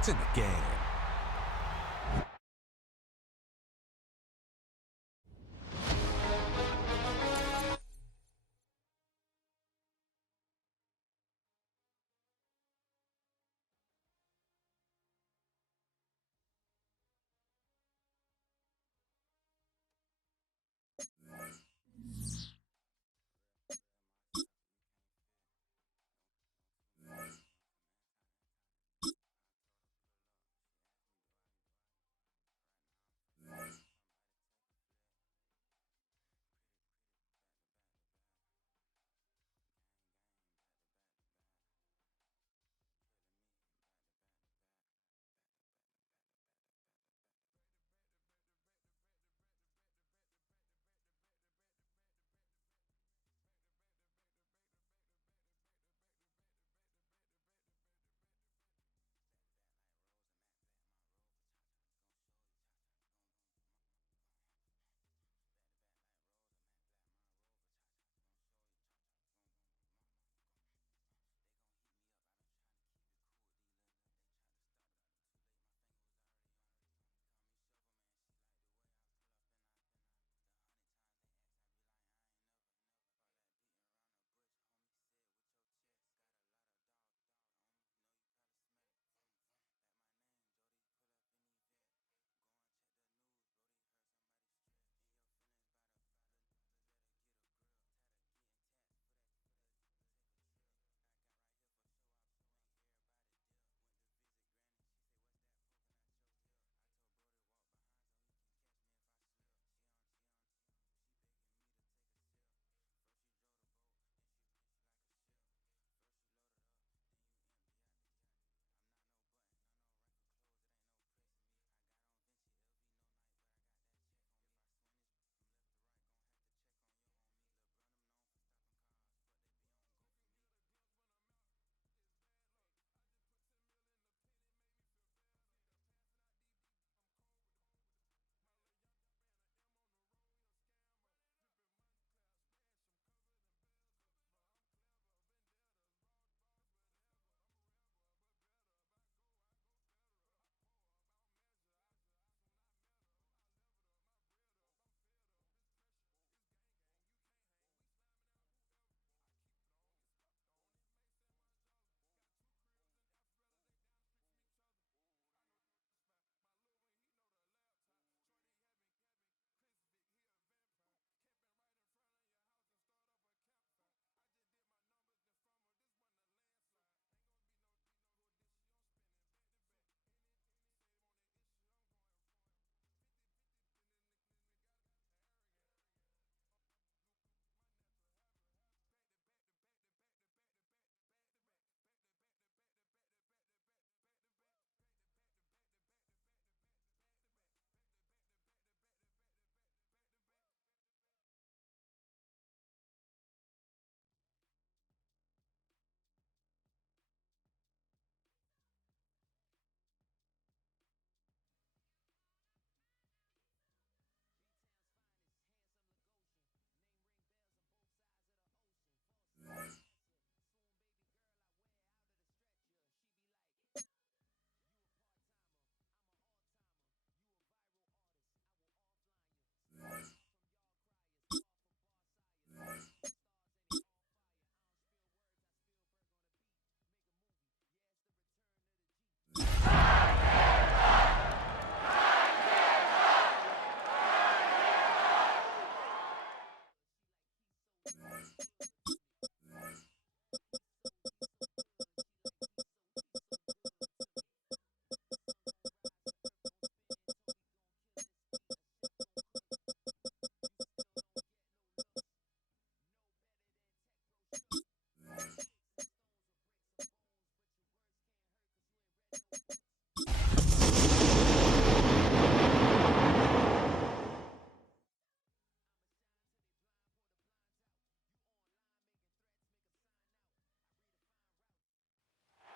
It's in the game.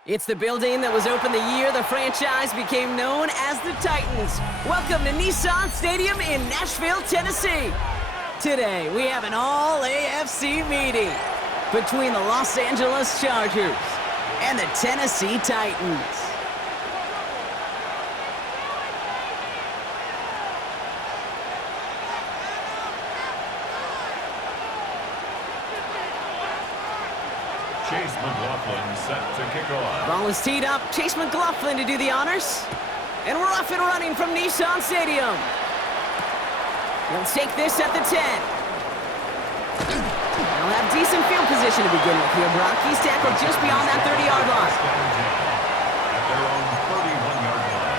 It's the building that was opened the year the franchise became known as the Titans. Welcome to Nissan Stadium in Nashville, Tennessee. Today, we have an all-AFC meeting between the Los Angeles Chargers and the Tennessee Titans. Chase McLaughlin set to kick off. Ball is teed up. Chase McLaughlin to do the honors. And we're off and running from Nissan Stadium. He'll take this at the 10. They'll have decent field position to begin with here, Brock. He's tackled just beyond that 30-yard line. At their own 31-yard line.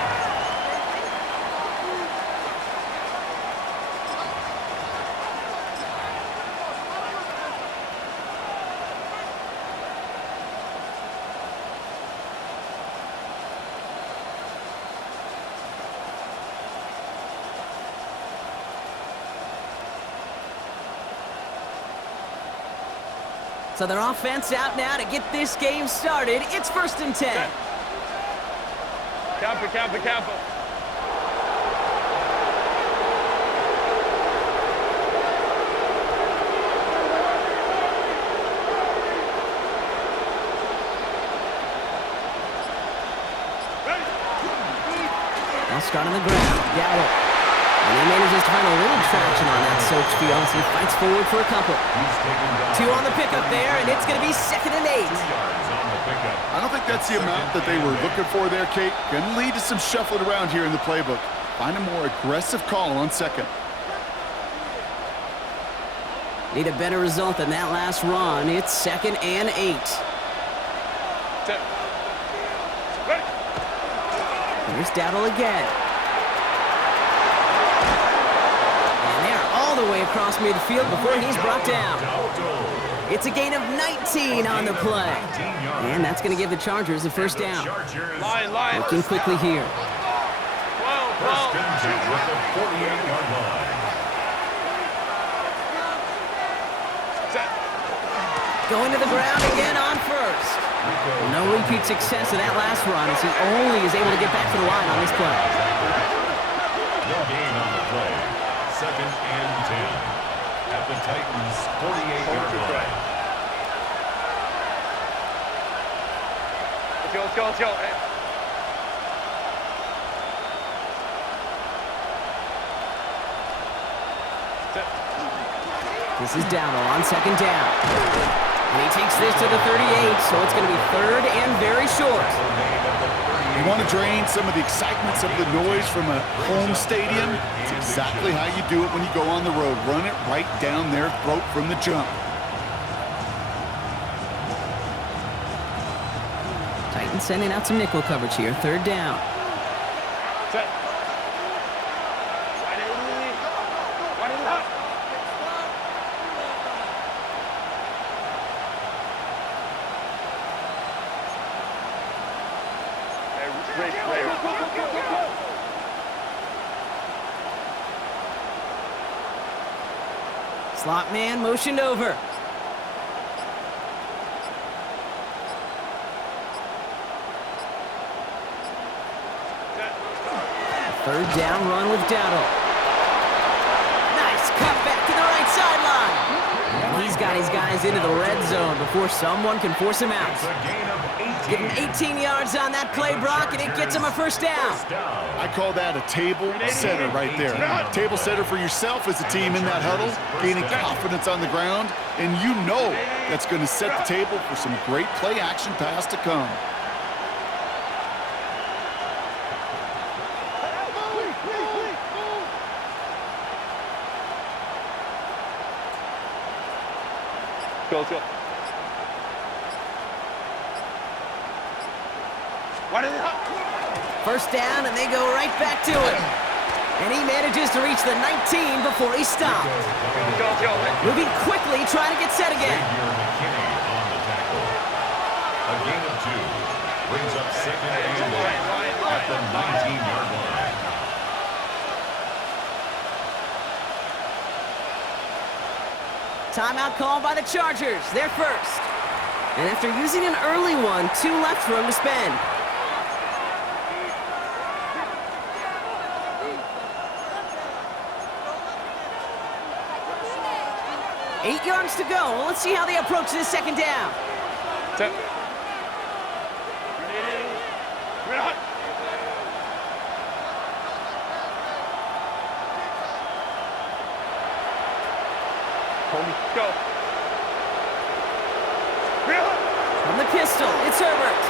So their offense out now to get this game started. It's 1st and 10. Campo. Now start on the ground. Gallup. And he manages to find a little traction on that search field as he fights forward for a couple. 2 on the pickup there, and it's going to be 2nd and 8. I don't think that's the amount that they were looking for there, Kate. Going to lead to some shuffling around here in the playbook. Find a more aggressive call on 2nd. Need a better result than that last run. It's 2nd and 8. Here's Dowdle again. The way across midfield before he's brought down. It's a gain of 19 on the play. And that's going to give the Chargers a 1st down. Line. Looking quickly here. First and 10 with the 48-yard line. Going to the ground again on 1st. No repeat success of that last run as he only is able to get back to the line on this play. No gain on the play. 2nd and 10 at the Titans' 48-yard line. Let's go. This is Dowdle on 2nd down. And he takes this to the 38, so it's going to be 3rd and very short. You want to drain some of the excitement, some of the noise from a home stadium? It's exactly how you do it when you go on the road. Run it right down their throat from the jump. Titans sending out some nickel coverage here. 3rd down. Slot man motioned over. Third down run with Dowdle. Nice cut back to the right sideline. And he's got his guys into the red zone before someone can force him out. Getting 18 yards on that play, Brock, and it gets him a 1st down. I call that a table setter right there. Table setter for yourself as a team in that huddle, gaining confidence on the ground, and you know that's going to set the table for some great play action pass to come. Let's go. 1st down, and they go right back to it. And he manages to reach the 19 before he stopped. Moving quickly, trying to get set again. A gain of 2 brings up 2nd and 8 at the 19-yard line. Timeout called by the Chargers. They're 1st. And after using an early one, 2 left for him to spend. 8 yards to go. Well, let's see how they approach this 2nd down. Go. the pistol. It's Herbert.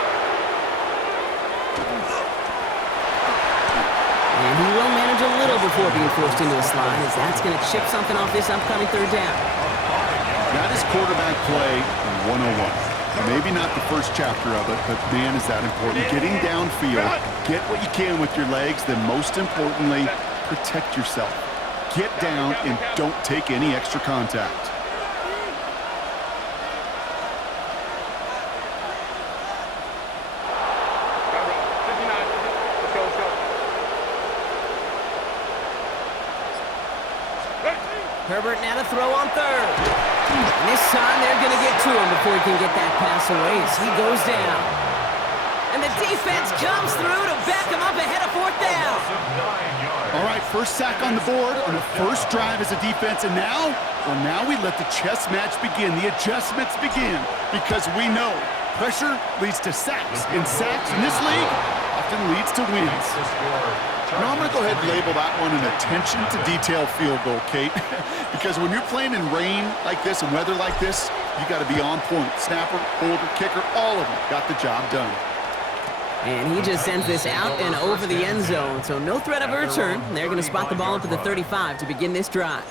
And he will manage a little before being forced into a slide, as that's going to chip something off this upcoming third down. That is quarterback play 101. Maybe not the first chapter of it, but man, is that important. Getting downfield, get what you can with your legs, then most importantly, protect yourself. Get down and don't take any extra contact. Herbert now to throw on third. And this time they're going to get to him before he can get that pass away as he goes down. And the defense comes through to back him up ahead of fourth down. All right, first sack on the board on the first drive as a defense, and now we let the chess match begin, the adjustments begin, because we know pressure leads to sacks, and sacks in this league often leads to wins. Now I'm going to go ahead and label that one an attention-to-detail field goal, Kate, because when you're playing in rain like this and weather like this, you got to be on point. Snapper, holder, kicker, all of them got the job done. And he just sends this out and over the end zone, so no threat of a return. They're going to spot the ball up at the 35 to begin this drive.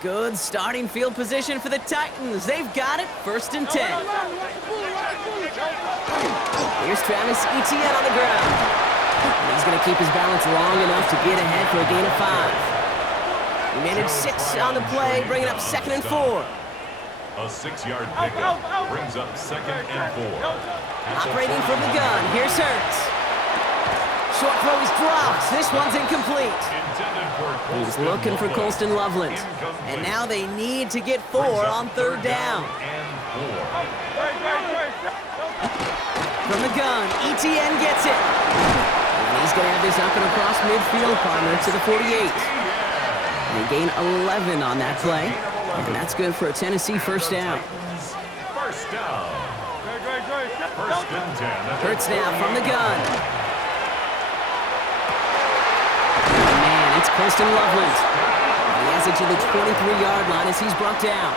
Good starting field position for the Titans. They've got it, 1st and 10. Here's Travis Etienne on the ground. And he's going to keep his balance long enough to get ahead for a gain of 5. He managed 6 on the play, bringing up 2nd and 4. A 6-yard pickup brings up 2nd and 4. Operating from the gun, here's Hurts. Short throw is dropped. This one's incomplete. He's looking for Colston Loveland. And now they need to get 4 on 3rd down. From the gun, Etienne gets it. And he's going to have this up and across midfield, partner, to the 48. They gain 11 on that play. And that's good for a Tennessee 1st down. First down. 1st and 10. Hurts now from the gun. It's Colston Loveland. He has it to the 23-yard line as he's brought down.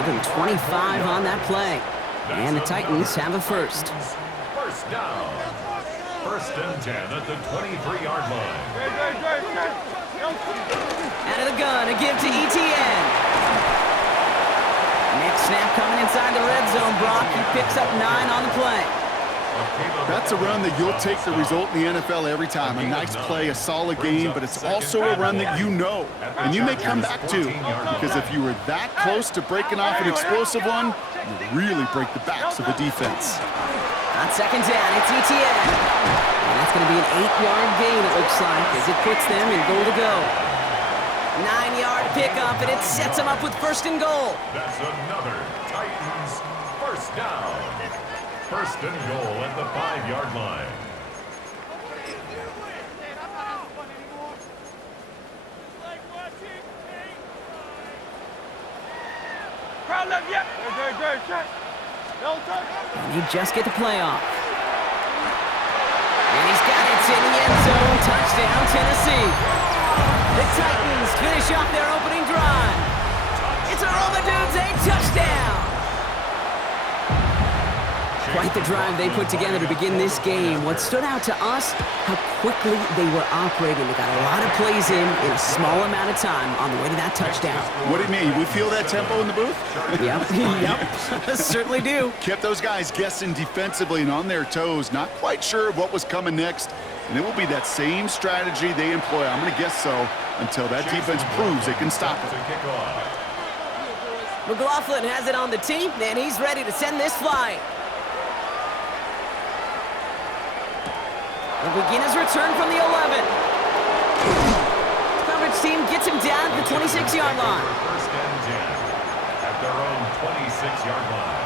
Give him 25 on that play. And the Titans have a 1st. First down. 1st and 10 at the 23-yard line. Out of the gun, a give to Etienne. Next snap coming inside the red zone. Brock, he picks up 9 on the play. That's a run that you'll take the result in the NFL every time. A nice play, a solid game, but it's also a run that you know, and you may come back to, because if you were that close to breaking off an explosive one, you really break the backs of the defense. On 2nd down, it's Etienne. And that's going to be an 8-yard gain, it looks like, as it puts them in goal to go. 9-yard pickup, and it sets them up with 1st and goal. That's another Titans 1st down. 1st and goal at the 5-yard line. And he just get the play off. And he's got it in the end zone. Touchdown, Tennessee. The Titans finish off their opening drive. It's a Romadudes touchdown. Quite the drive they put together to begin this game. What stood out to us, how quickly they were operating. They got a lot of plays in a small amount of time on the way to that touchdown. What do you mean? We feel that tempo in the booth? Yep, certainly do. Kept those guys guessing defensively and on their toes, not quite sure what was coming next. And it will be that same strategy they employ, I'm going to guess so, until that defense proves they can stop it. McLaughlin has it on the tee, and he's ready to send this flying. He'll begin his return from the 11. Coverage team gets him down at the 26-yard line. 1st and 10 at their own 26-yard line.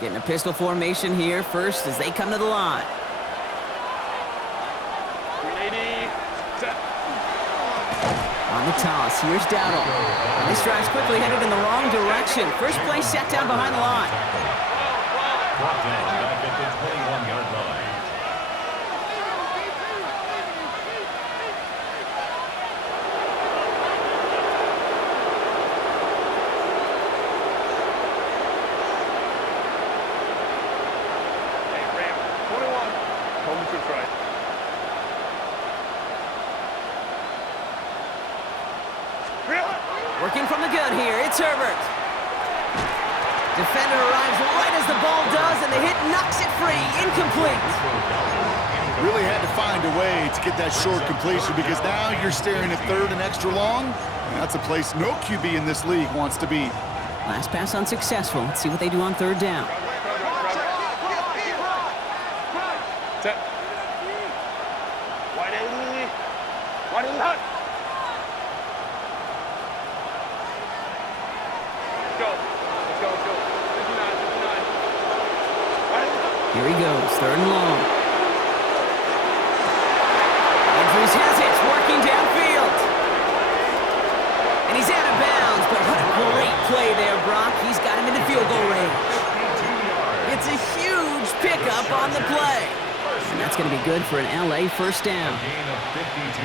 Getting a pistol formation here first as they come to the line. 380. Set. On the toss, here's Dowdle. And this drive's quickly headed in the wrong direction. First play set down behind the line. Brought down back at the 21-yard line. Hey, Ram. 21. Home to right. Working from the gun here, it's Herbert. Defender arrives right as the ball does, and the hit knocks it free. Incomplete. Really had to find a way to get that short completion because now you're staring at third and extra long. And that's a place no QB in this league wants to be. Last pass unsuccessful. Let's see what they do on third down. Set. Wide end. Wide end hut. Let's go. Let's go. Let's go. 59. 59. Wide end hut. Here he goes, third and long. Andrews has it, working downfield. And he's out of bounds, but what a great play there, Brock. He's got him in the field goal range. It's a huge pickup on the play. And that's going to be good for an LA first down.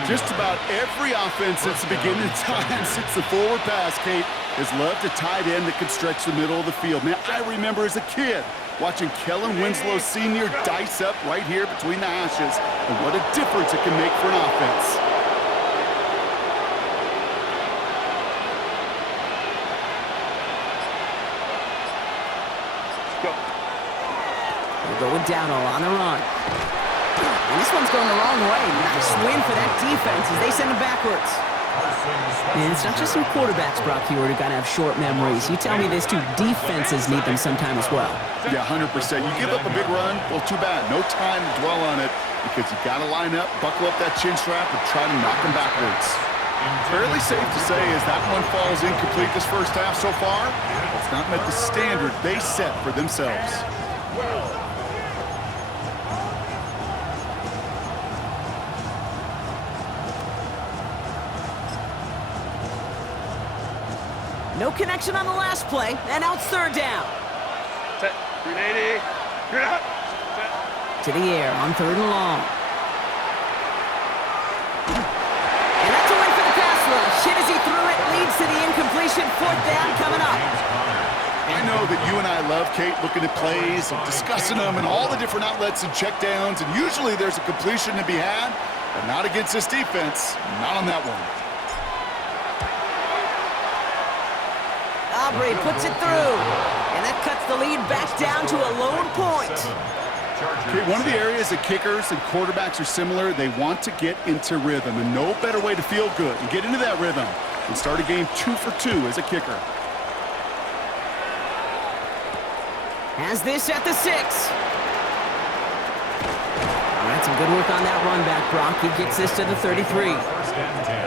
Just about every offense since the beginning of time, since the forward pass, Kate, has loved a tight end that can stretch the middle of the field. Man, I remember as a kid watching Kellen Winslow Sr. dice up right here between the hashes, and what a difference it can make for an offense. Go. We'll go with Dowdle on the run. And this one's going the wrong way. Nice win for that defense as they send him backwards. And it's not just some quarterbacks, Brock, here who got to have short memories. You tell me this too, defenses need them sometime as well. Yeah, 100%. You give up a big run, well, too bad. No time to dwell on it because you got to line up, buckle up that chin strap, and try to knock them backwards. Fairly safe to say as that one falls incomplete this first half so far, it's not met the standard they set for themselves. No connection on the last play, and now it's third down. Set. 380. Good out. Set. To the air on third and long. And that's a win for the pass rush. Hit as he threw it, leads to the incompletion. Fourth down coming up. I know that you and I love, Kate, looking at plays and discussing them and all the different outlets and checkdowns, and usually there's a completion to be had, but not against this defense. Not on that one. Aubrey puts it through, and that cuts the lead back down to a lone point. Okay, one of the areas that kickers and quarterbacks are similar, they want to get into rhythm, and no better way to feel good and get into that rhythm and start a game 2 for 2 as a kicker. Has this at the 6. All right, some good work on that run back, Brock. He gets this to the 33. First and 10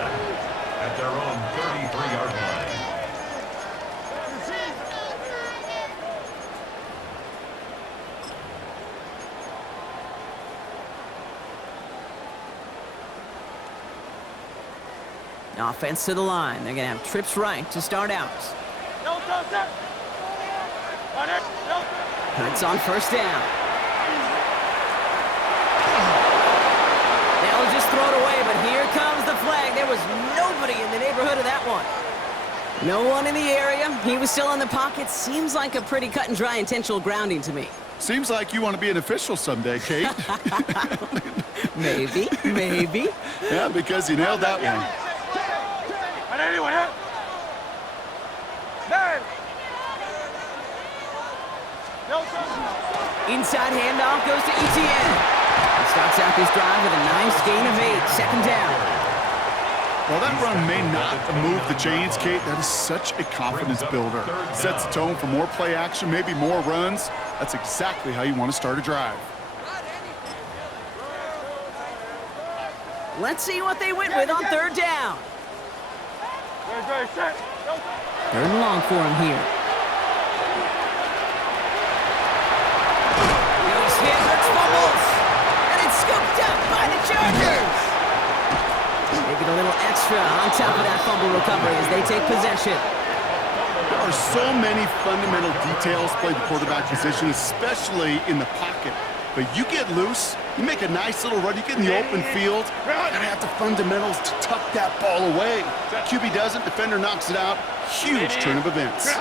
at their own 33-yard line. Offense to the line. They're going to have trips right to start out. It's on first down. They'll just throw it away, but here comes the flag. There was nobody in the neighborhood of that one. No one in the area. He was still in the pocket. Seems like a pretty cut and dry intentional grounding to me. Seems like you want to be an official someday, Kate. Maybe, maybe. Yeah, because you nailed that one. Inside handoff goes to Etienne. He starts out this drive with a nice gain of 8. Second down. While that run may not move the chains, Kate, that is such a confidence builder. Sets the tone for more play action, maybe more runs. That's exactly how you want to start a drive. Let's see what they went with on third down. Third and long for him here. get a little extra on top of that fumble recovery as they take possession. There are so many fundamental details play the quarterback position, especially in the pocket. But you get loose, you make a nice little run, you get in the open field, you gotta have the fundamentals to tuck that ball away. QB doesn't, defender knocks it out. Huge turn of events.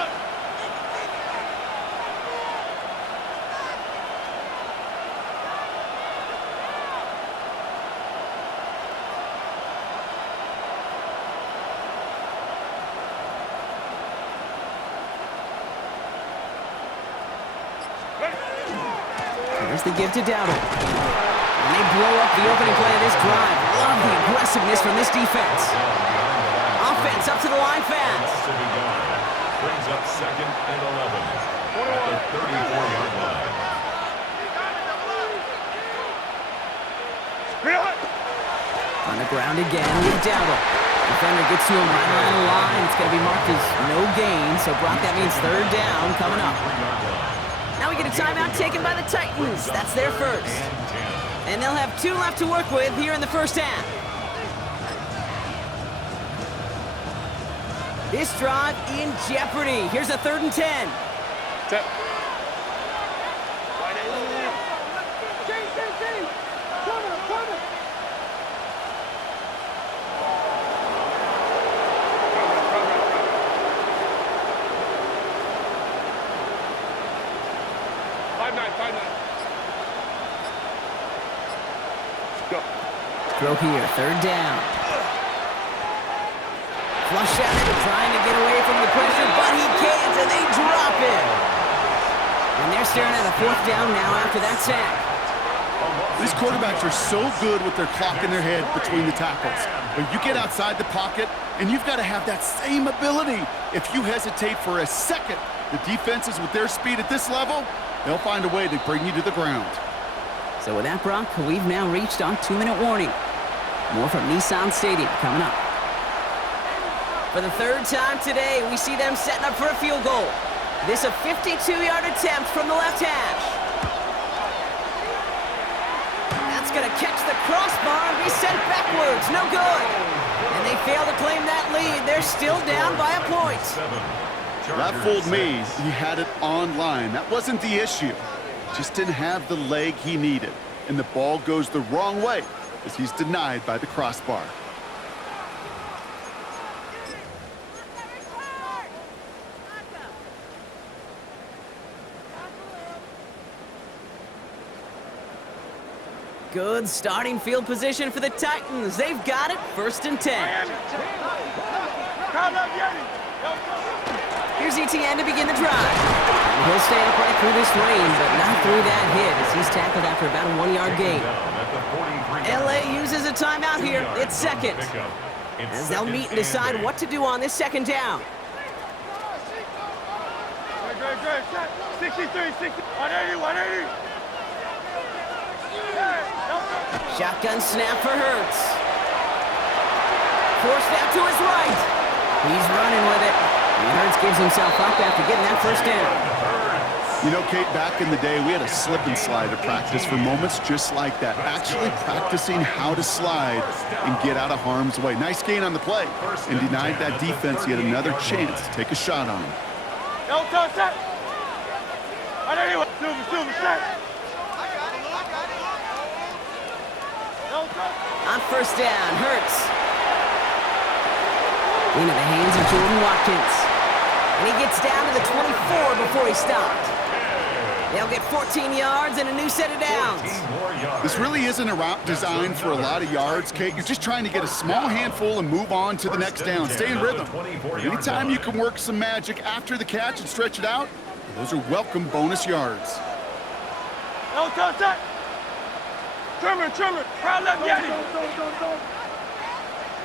Here's the give to Dowdle. And they blow up the opening play of this drive. Love the aggressiveness from this defense. Offense up to the line fast. Brings up 2nd and 11 at the 34-yard line. On the ground again with Dowdle. Defender gets to him right around the line. It's going to be marked as no gain. So, Brock, that means 3rd down coming up. Now we get a timeout taken by the Titans. That's their first. And they'll have 2 left to work with here in the first half. This drive in jeopardy. Here's a 3rd and 10. Throw here, 3rd down. Flush at it, trying to get away from the pressure, but he can't, and they drop it. And they're staring at a 4th down now after that sack. These quarterbacks are so good with their clock in their head between the tackles. But you get outside the pocket, and you've got to have that same ability. If you hesitate for a second, the defenses with their speed at this level, they'll find a way to bring you to the ground. So with that, Brock, we've now reached our 2-minute warning. More from Nissan Stadium coming up. For the 3rd time today, we see them setting up for a field goal. This a 52-yard attempt from the left hash. That's going to catch the crossbar and be sent backwards. No good. And they fail to claim that lead. They're still down by a point. That fooled me. He had it online. That wasn't the issue. Just didn't have the leg he needed. And the ball goes the wrong way as he's denied by the crossbar. Good starting field position for the Titans. They've got it, 1st and 10. Here's Etienne to begin the drive. And he'll stay upright through this rain, but not through that hit as he's tackled after about a 1-yard gain. LA uses a timeout here. It's 2nd. As they'll meet and decide what to do on this 2nd down. 63, 60, 180, 180. Shotgun snap for Hurts. Forced out to his right. He's running with it. And Hurts gives himself up after getting that 1st down. You know, Kate, back in the day, we had a slip and slide to practice for moments just like that. Actually practicing how to slide and get out of harm's way. Nice gain on the play and denied that defense yet another chance to take a shot on him. On 1st down, Hurts. Into the hands of Jordan Watkins. And he gets down to the 24 before he stopped. They'll get 14 yards and a new set of downs. This really isn't a route designed for a lot of yards, Kate. You're just trying to get a small handful and move on to the next down. Stay in rhythm. Anytime you can work some magic after the catch and stretch it out, those are welcome bonus yards. Trimmer, crowd left, Yeti.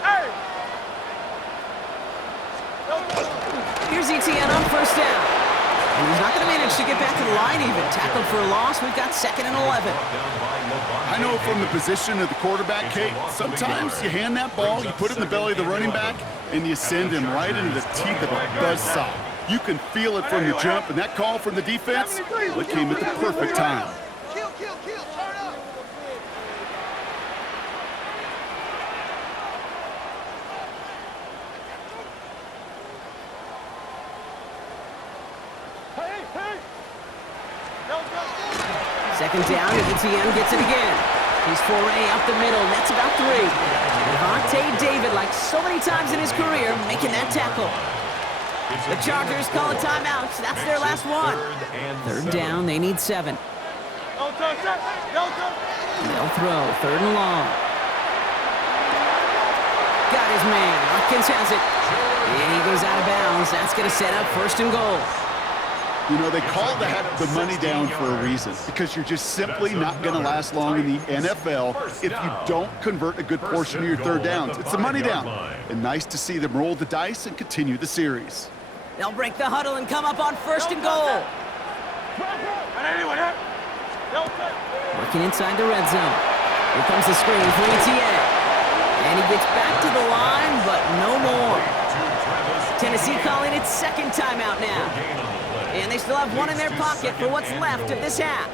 Hey! Here's Etienne on 1st down. And he's not going to manage to get back to the line even. Tackled for a loss. We've got 2nd and 11. I know from the position of the quarterback, Kate, sometimes you hand that ball, you put it in the belly of the running back, and you send him right into the teeth of a buzzsaw. You can feel it from the jump, and that call from the defense, well, it came at the perfect time. Second down, ETN gets it again. He's foray up the middle, nets about 3. Levante David, like so many times in his career, making that tackle. The Chargers call a timeout. That's their last one. Third down, they need 7. They'll throw, 3rd and long. Got his man, Watkins has it. And he goes out of bounds. That's going to set up 1st and goal. You know, they call that the money down for a reason, because you're just simply not going to last long in the NFL if you don't convert a good portion of your 3rd downs. It's the money down. And nice to see them roll the dice and continue the series. They'll break the huddle and come up on 1st and goal. Working inside the red zone. Here comes the screen for ETN. And he gets back to the line, but no more. Tennessee calling its 2nd timeout now. And they still have 1 in their pocket for what's left of this half.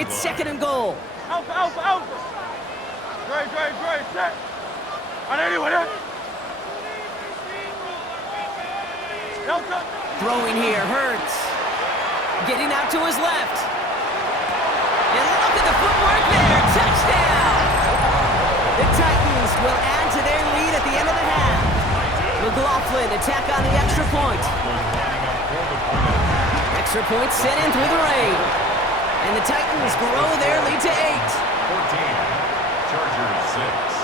It's 2nd and goal. Alpha. Great, set. Throwing here, Hurts. Getting out to his left. And look at the footwork there. Touchdown! The Titans will add to their lead at the end of the half. McLaughlin attack on the extra point. Extra point sent in through the rain. And the Titans grow their lead to 8. 14, Chargers 6.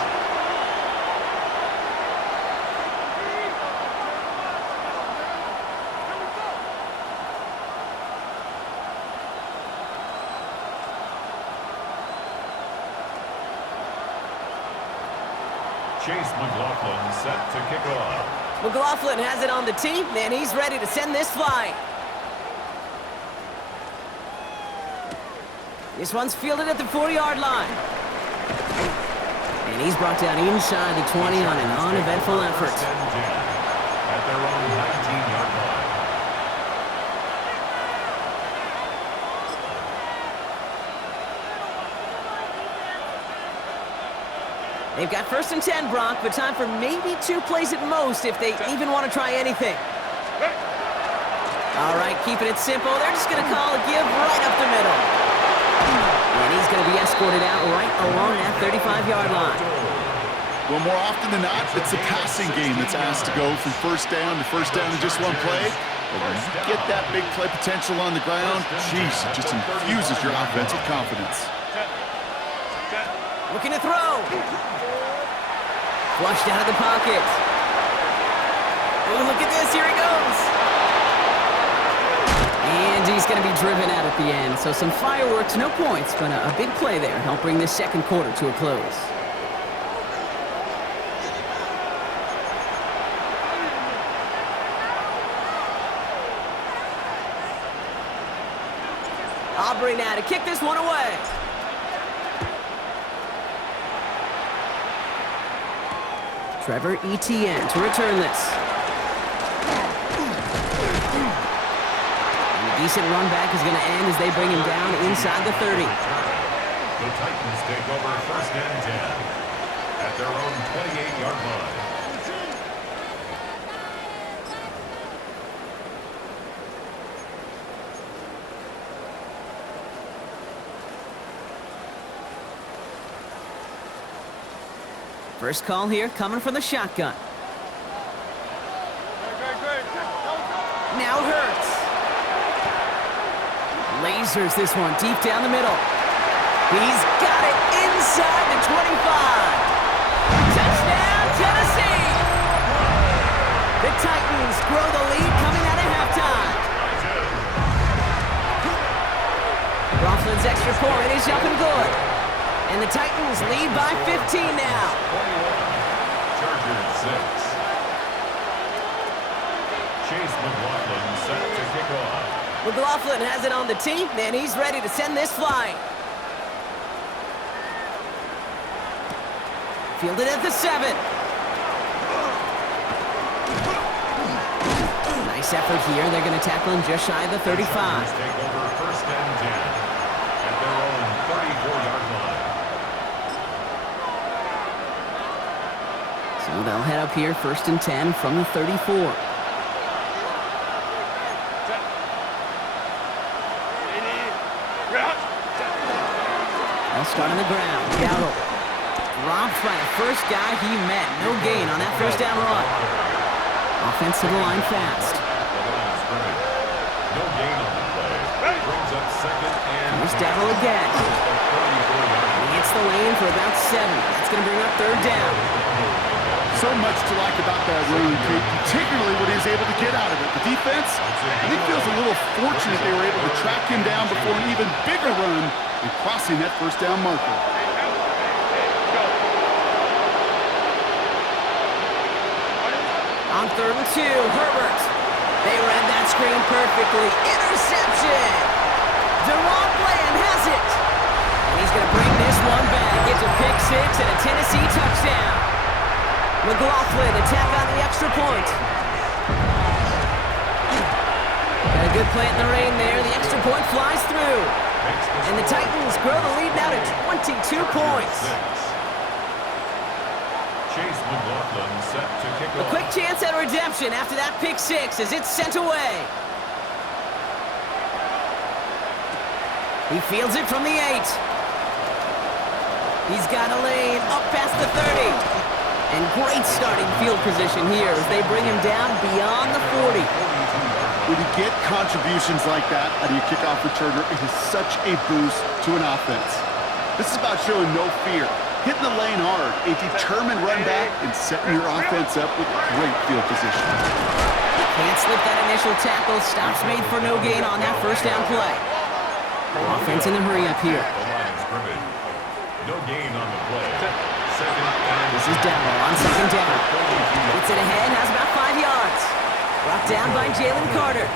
Chase McLaughlin set to kick off. McLaughlin has it on the tee, and he's ready to send this flying. This one's fielded at the 4-yard line. And he's brought down inside the 20 on an uneventful effort. At their own 19-yard line. They've got 1st and 10, Brock, but time for maybe 2 plays at most if they even want to try anything. All right, keeping it simple. They're just going to call a give right up the middle. And he's going to be escorted out right along that 35-yard line. Well, more often than not, it's the passing game that's asked to go from 1st down to 1st down in just 1 play. But when you get that big play potential on the ground, geez, it just infuses your offensive confidence. Looking to throw. Flushed out of the pocket. Oh, look at this. Here he goes. And he's going to be driven out at the end. So some fireworks, no points, but a big play there. Help bring this 2nd quarter to a close. Aubrey now to kick this one away. Trevor Etienne to return this. And a decent run back is going to end as they bring him down inside the 30. The Titans take over 1st and 10 at their own 28-yard line. First call here coming from the shotgun. Now Hurts. Lasers this one deep down the middle. He's got it inside the 25. Touchdown, Tennessee! The Titans grow the lead coming out of halftime. Coughlin's extra point is up and good. And the Titans lead by 15 now. 21, Chargers 6. Chase McLaughlin set to kick off. McLaughlin has it on the tee, and he's ready to send this flying. Fielded at the 7. Nice effort here. They're going to tackle him just shy of the 35. Take over 1st and 10 at their own 34-yard line. So they'll head up here 1st and 10 from the 34. start on the ground. Dowdle dropped by the first guy he met. No gain on that first down run. Offense to the line fast. No gain on the play. Brings up second and Here's Dowdle again. He hits the lane for about 7. That's going to bring up third down. So much to like about that run, Kate, particularly what he was able to get out of it. The defense, I think, feels a little fortunate they were able to track him down before an even bigger run and crossing that first down marker. On 3rd and 2, Herbert. They read that screen perfectly. Interception! Deron Bland has it. And he's going to bring this one back. It's a pick 6 and a Tennessee touchdown. McLaughlin attack on the extra point. Got a good play in the rain there. The extra point flies through. And the Titans grow the lead now to 22 points. Chase McLaughlin set to kick A off. quick chance at redemption after that pick 6 as it's sent away. He fields it from the 8. He's got a lane up past the 30. And great starting field position here as they bring him down beyond the 40. When you get contributions like that out of your kickoff returner, it is such a boost to an offense. This is about showing no fear, hitting the lane hard, a determined run back, and setting your offense up with great field position. Can't slip that initial tackle. Stops made for no gain on that first down play. Offense in the hurry up here. The line of scrimmage. No gain on the play. Second and This is Dowdle on 2nd down. Gets it ahead, has about 5 yards. Brought down by Jalen Carter.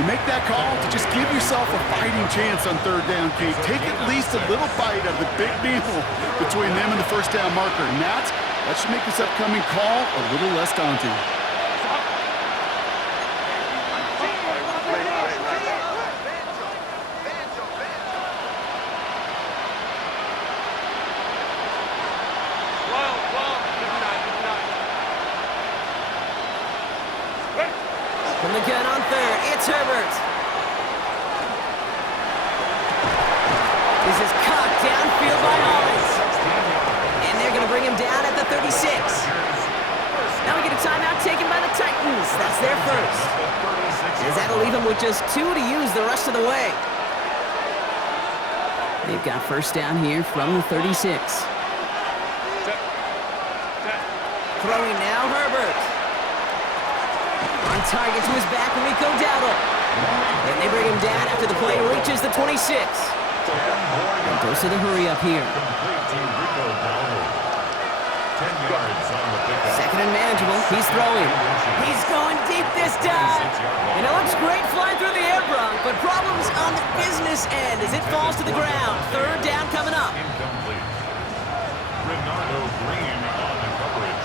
You make that call to just give yourself a fighting chance on 3rd down, Kate. Take at least a little bite of the big meal between them and the first down marker. And that should make this upcoming call a little less daunting. From the gun on 3rd, it's Herbert. This is caught downfield by Hollins. And they're going to bring him down at the 36. Now we get a timeout taken by the Titans. That's their first. As that'll leave them with just 2 to use the rest of the way. They've got first down here from the 36. Throwing now, Herbert. On target to his back, Rico Dowdle. And they bring him down after the play reaches the 26. And goes to the hurry up here. complete to Rico Dowdle. 10 yards on the pickup. Second and manageable. He's throwing. He's going deep this time. And it looks great flying through the air, Bronk, but problems on the business end as it falls to the ground. 3rd down coming up. Incomplete. Renardo Green on the coverage.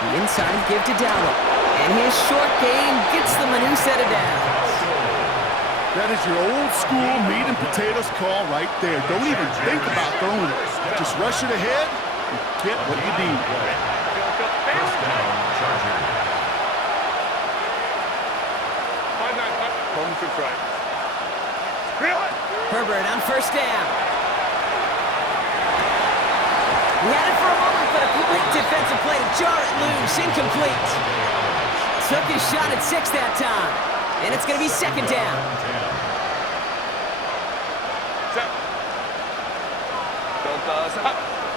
The inside give to Dowdle. And his short game gets them a new set of downs. That is your old school meat and potatoes call right there. Don't even think about throwing it. Just rush it ahead and get what you need. First down, Chargers. Herbert on first down. He had it for a moment, but a quick defensive play to jar it loose. Incomplete. Took his shot at 6 that time. And it's going to be 2nd down.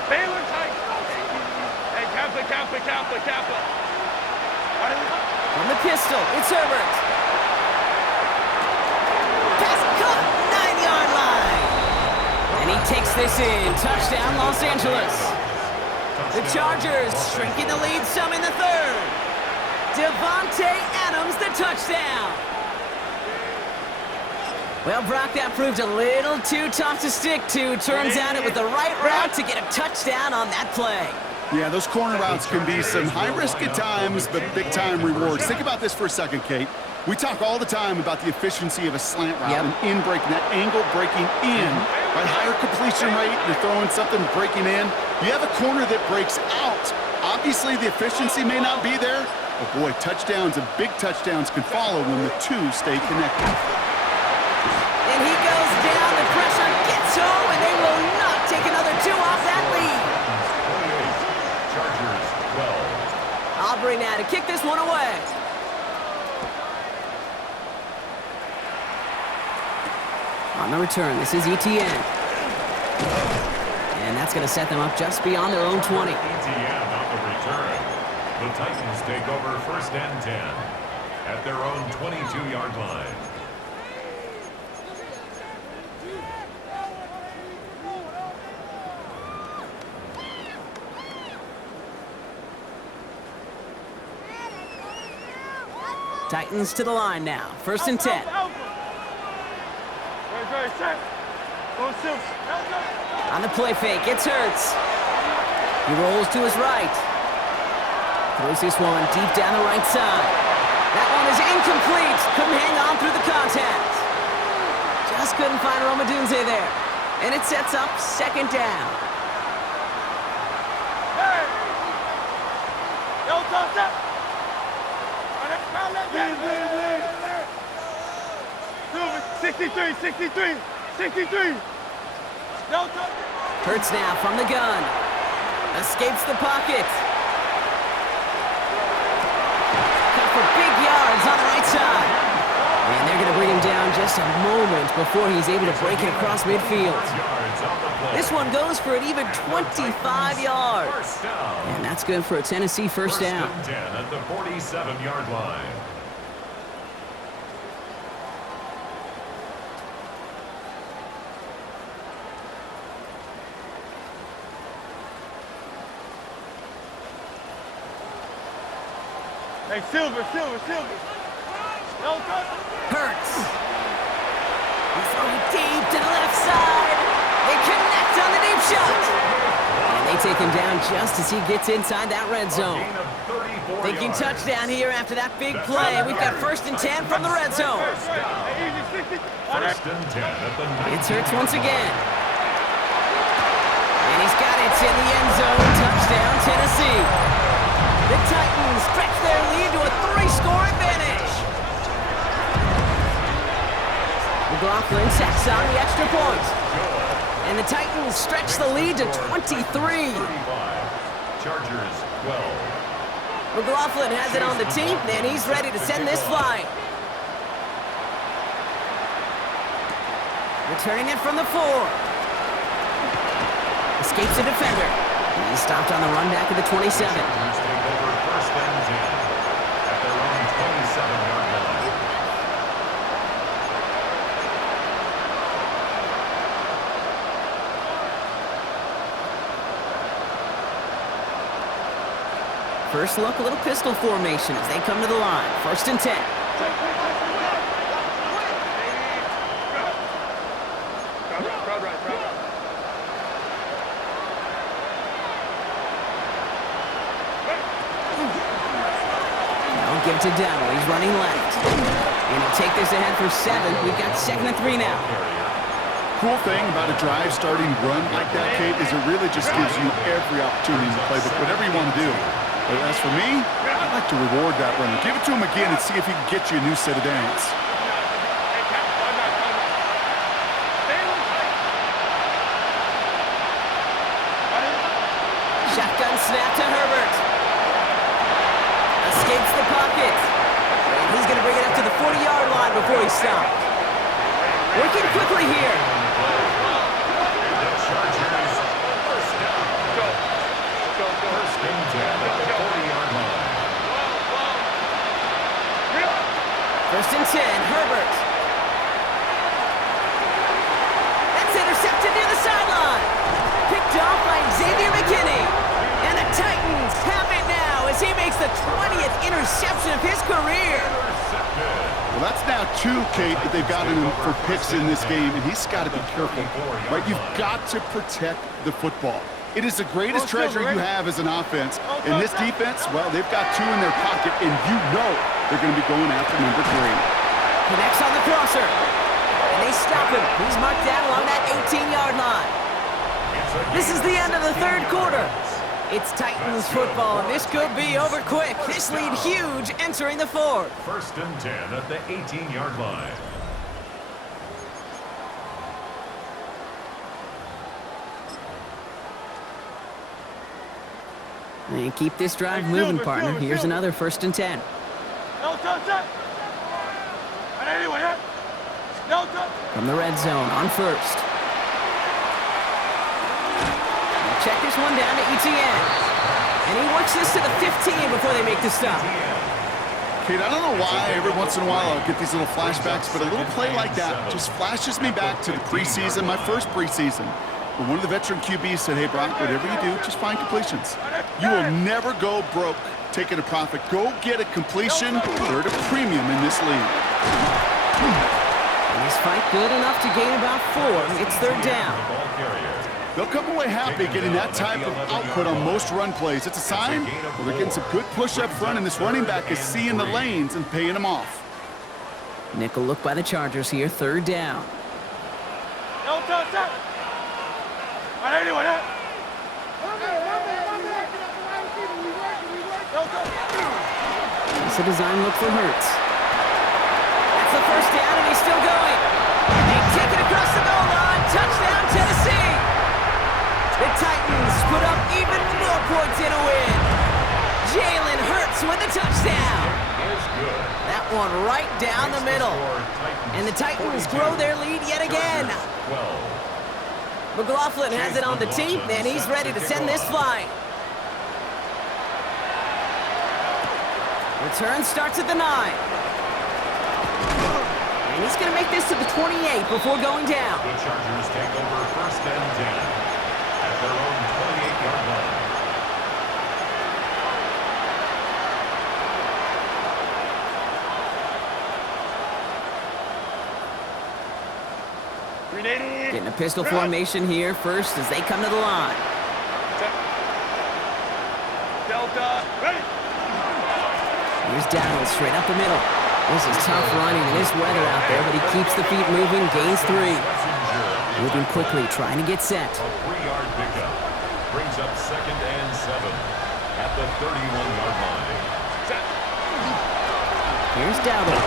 Baylor tight. Hey, Kappa. From the pistol, it's Herbert. Pass caught, 9-yard line. And he takes this in. Touchdown, Los Angeles. The Chargers shrinking the lead some in the 3rd. Devontae Adams, the touchdown. Well, Brock, that proved a little too tough to stick to. Turns out it was the right route to get a touchdown on that play. Yeah, those corner routes can be some high risk at times, but big-time rewards. Think about this for a second, Kate. We talk all the time about the efficiency of a slant route and in breaking, that angle breaking in, right? Higher completion rate, you're throwing something breaking in. You have a corner that breaks out. Obviously, the efficiency may not be there, but But boy, touchdowns and big touchdowns can follow when the two stay connected. And he goes down, the pressure gets home, and they will not take another two off that lead. 28, Chargers 12. Aubrey now to kick this one away. On the return, this is ETN. And that's going to set them up just beyond their own 20. ETN on the return. The Titans take over 1st and 10 at their own 22-yard line. Titans to the line now. 1st and 10. On the play fake, it's Hurts. He rolls to his right. Throws this one deep down the right side. That one is incomplete. Couldn't hang on through the contact. Just couldn't find Romadunze there. And it sets up 2nd down. Hey! Yo, 63. Hurts now from the gun. Escapes the pocket. Cut for big yards on the right side. And they're going to bring him down just a moment before he's able to break it across midfield. This one goes for an even 25 yards. First down. And that's good for a Tennessee first down. 1st and 10 at the 47-yard line. Hey, Silver. Hurts. He's throwing deep to the left side. They connect on the deep shot. And they take him down just as he gets inside that red zone. Gain of 34 Thinking yards. touchdown here after that big play. We've got 1st and 10 from the red zone. First and 10 at the It's Hurts once again. And he's got it in the end zone. Touchdown, Tennessee. The Titans stretch their lead to a 3-score advantage. McLaughlin sacks on the extra point. And the Titans stretch the lead to 23. 35. Chargers 12. McLaughlin has it on the team, and he's ready to send this flying. Returning it from the 4. Escapes a defender. And he's stopped on the run back of the 27. Chargers take over 1st and 10 at their own 27-yard line. First look, a little pistol formation as they come to the line. 1st and 10. Now give it to Dowell. He's running left. And he'll take this ahead for 7. We've got 2nd and 3 now. Cool thing about a drive starting run like that, Kate, is it really just gives you every opportunity in the playbook, whatever you want to do. But as for me, I'd like to reward that runner. Give it to him again and see if he can get you a new set of downs. Shotgun snap to Herbert. Escapes the pocket. And he's going to bring it up to the 40-yard line before he stopped. Working quickly here. The Chargers first down. First and 10 at the 40-yard line. 1st and 10, Herbert. That's intercepted near the sideline. Picked off by Xavier McKinney. And the Titans have it now as he makes the 20th interception of his career. Well, that's now 2, Kate, that they've got him for picks in this game, and he's got to be careful. Right? You've got to protect the football. It is the greatest treasure you have as an offense. In this defense, well, they've got 2 in their pocket, and you know they're going to be going after number 3. Connects on the crosser. And they stop him. He's marked down along that 18-yard line. This is the end of the 3rd quarter. It's Titans football, and this could be over quick. This lead huge entering the fourth. First and 10 at the 18-yard line. And keep this drive moving, partner. Here's another first and 10. From the red zone on first. Check this one down to Etienne. And he works this to the 15 before they make the stop. Kate, I don't know why every once in a while I'll get these little flashbacks, but a little play like that just flashes me back to the preseason, my first preseason. But one of the veteran QBs said, hey, Brock, whatever you do, just find completions. You will never go broke taking a profit. Go get a completion. They're at a premium in this league. And this fight good enough to gain about 4. It's third down. They'll come away happy getting that type of output on most run plays. It's a sign well, they're getting some good push up front, and this running back is seeing the lanes and paying them off. Nickel look by the Chargers here, third down. It's a design look for Hurts. That's the first down, and he's still going. They take it across the goal line. Touchdown, Tennessee. The Titans put up even more points in a win. Jalen Hurts with the touchdown. That one right down the middle. And the Titans grow their lead yet again. McLaughlin has it on the tee, and he's ready to send this flying. Return starts at the 9. And he's going to make this to the 28 before going down. The Chargers take over first and 10 at their own 28-yard line. Getting a pistol formation here first as they come to the line. Delta, ready. Here's Dowdle straight up the middle. This is tough running in this weather out there, but he keeps the feet moving, gains 3. Moving quickly, trying to get set. A 3-yard pickup brings up second and 7 at the 31-yard line. Here's Dowdle.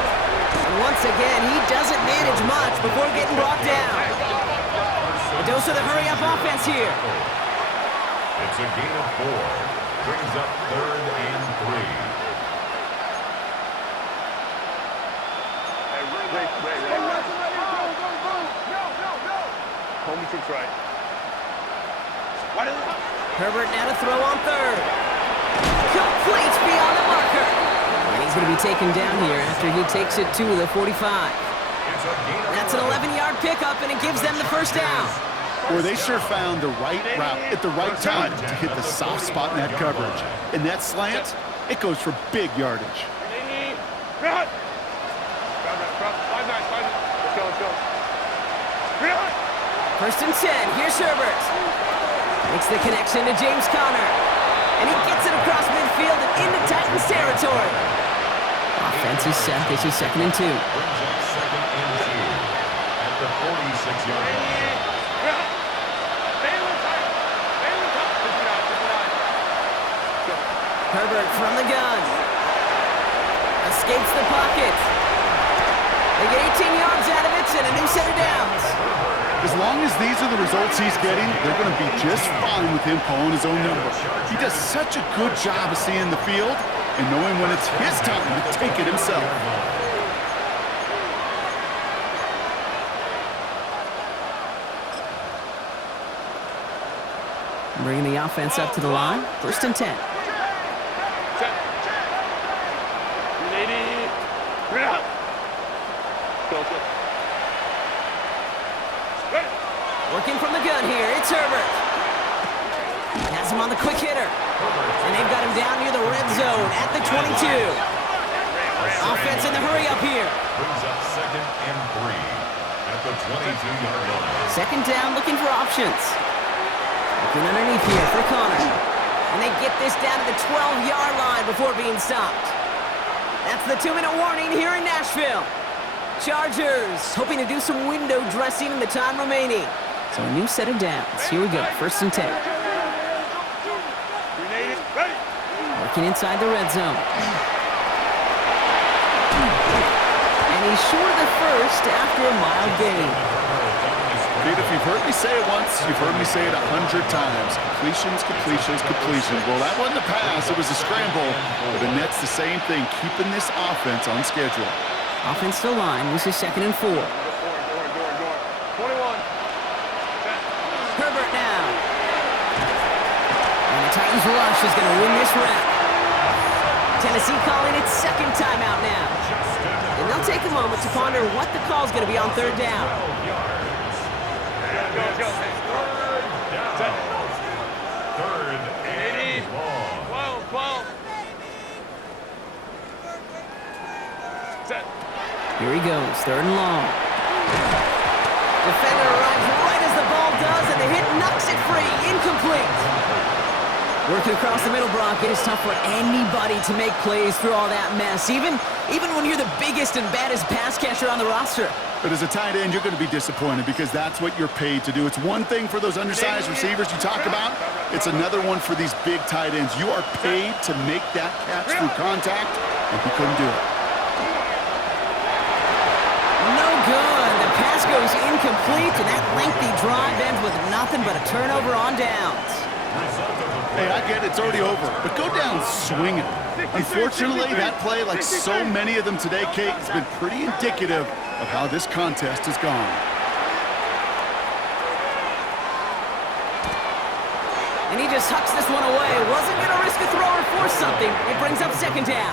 And once again, he doesn't manage much before getting brought down. A dose of the hurry-up offense here. It's a gain of 4. Brings up third and 3. Home troops right. Herbert now to throw on third. Complete beyond the marker. And he's going to be taken down here after he takes it to the 45. That's an 11-yard pickup, and it gives them the first down. Where they sure found the right route at the right time to hit the soft spot in that coverage. And that slant, it goes for big yardage. Let's go. First and 10, here's Herbert. Makes the connection to James Conner. And he gets it across midfield and into Titans territory. Offense is set, this is second and 2. Brings up second and 2 at the 46-yard line. Herbert from the gun. Escapes the pocket. They get 18 yards out of it and a new set of downs. As long as these are the results he's getting, they're going to be just fine with him calling his own number. He does such a good job of seeing the field and knowing when it's his time to take it himself. Bringing the offense up to the line. First and 10. Working from the gun here, it's Herbert. Has him on the quick hitter. And they've got him down near the red zone at the 22. Offense in the hurry up here. Brings up second and 3 at the 22-yard line. Second down, looking for options. Looking underneath here for Conner. And they get this down to the 12-yard line before being stopped. That's the 2-minute warning here in Nashville. Chargers hoping to do some window dressing in the time remaining. So a new set of downs. Here we go, first and 10. Working inside the red zone. And he's short of the first after a mild gain. Pete, if you've heard me say it once, you've heard me say it 100 times. Completions, completions, completions. Well, that wasn't a pass. It was a scramble. But the Nets the same thing, keeping this offense on schedule. Offensive line. This is 2nd and 4. 21. Herbert now. And the Titans rush is going to win this round. Tennessee calling its second timeout now. And they'll take a moment to ponder what the call is going to be on third down. Third and long. 12. Set. Here he goes, 3rd and long. Defender arrives right as the ball does, and the hit knocks it free. Incomplete. Working across the middle, Brock, it is tough for anybody to make plays through all that mess, even when you're the biggest and baddest pass catcher on the roster. But as a tight end, you're going to be disappointed because that's what you're paid to do. It's one thing for those undersized receivers you talk about. It's another one for these big tight ends. You are paid to make that catch through contact, and he couldn't do it. No good. The pass goes incomplete, and that lengthy drive ends with nothing but a turnover on downs. Hey, I get it. It's already over. But go down swinging. Unfortunately, that play, like so many of them today, Kate, has been pretty indicative of how this contest has gone. And he just hucks this one away. Wasn't going to risk a throw or force something. It brings up 2nd down.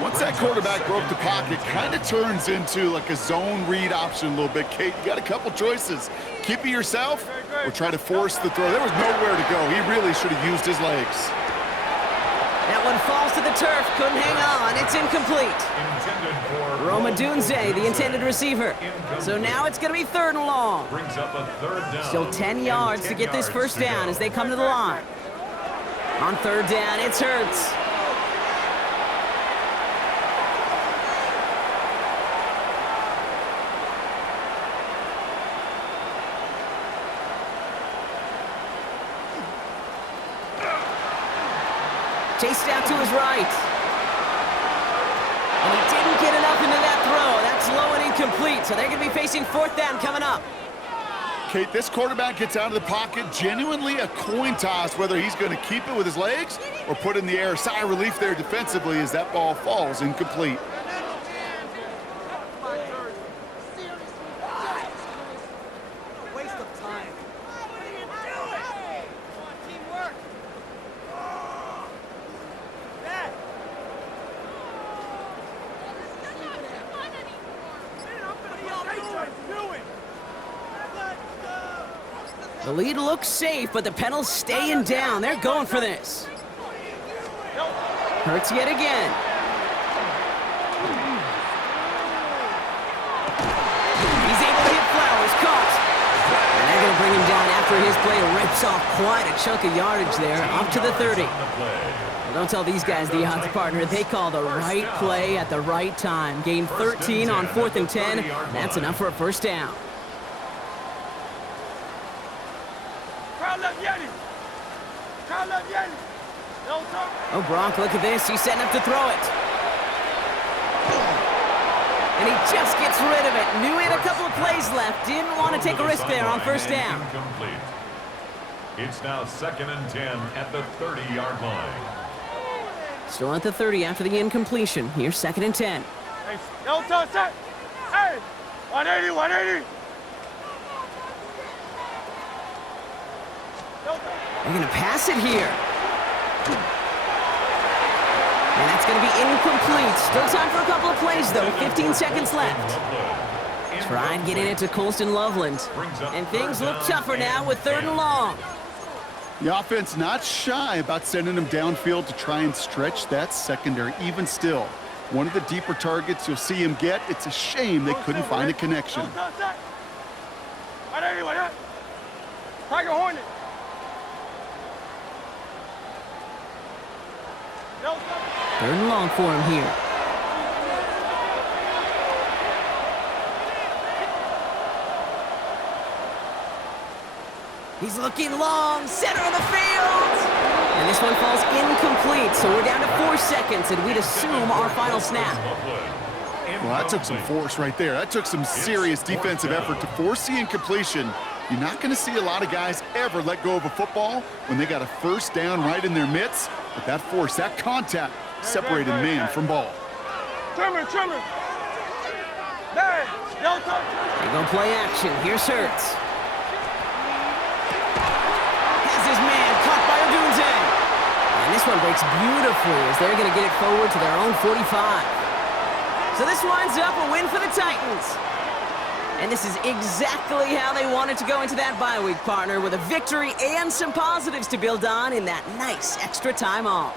Once that quarterback broke the pocket, kind of turns into like a zone read option a little bit. Kate, you got a couple choices. Keep it yourself or try to force the throw. There was nowhere to go. He really should have used his legs. That one falls to the turf. Couldn't hang on. It's incomplete. Roma Dunze, the intended receiver. So now it's going to be 3rd and long. Brings up a 3rd down. Still 10 yards to get this first down as they come to the line. On 3rd down, it's Hurts. Chased out to his right. And he didn't get enough into that throw. That's low and incomplete, so they're going to be facing 4th down coming up. Kate, this quarterback gets out of the pocket, genuinely a coin toss, whether he's going to keep it with his legs or put it in the air. Sigh of relief there defensively as that ball falls incomplete. The lead looks safe, but the Penals staying down. They're going for this. Hurts yet again. He's able to hit Flowers. Caught. And they're going to bring him down after his play rips off quite a chunk of yardage there, up to the 30. Well, don't tell these guys the odds, partner. They call the right play at the right time. Gain 13 on 4th and 10. That's enough for a first down. Oh, Brock, look at this. He's setting up to throw it. And he just gets rid of it. Knew he had a couple of plays left. Didn't want to take a risk there on first down. Incomplete. It's now 2nd and 10 at the 30-yard line. Still at the 30 after the incompletion. Here's 2nd and 10. Hey, set. Hey, 180. They're going to pass it here. And that's going to be incomplete. Still time for a couple of plays, though. 15 seconds left. Try and get it to Colston Loveland. And things look tougher now with 3rd and long. The offense not shy about sending him downfield to try and stretch that secondary. Even still, one of the deeper targets you'll see him get. It's a shame they couldn't find a connection. Tiger Hornet. 3rd and long for him here. He's looking long, center of the field. And And this one falls incomplete, so we're down to 4 seconds, and we'd assume our final snap. Well, that took some force right there. That took some serious defensive effort to force the incompletion. You're not going to see a lot of guys ever let go of a football when they got a first down right in their midst. But that force, that contact, separated man from ball. Trimmer. Hey, don't touch. They're going to play action. Here's Hurts. Has his man caught by Odunze. And this one breaks beautifully as they're going to get it forward to their own 45. So this winds up a win for the Titans. And this is exactly how they wanted to go into that bye week, partner, with a victory and some positives to build on in that nice extra time off.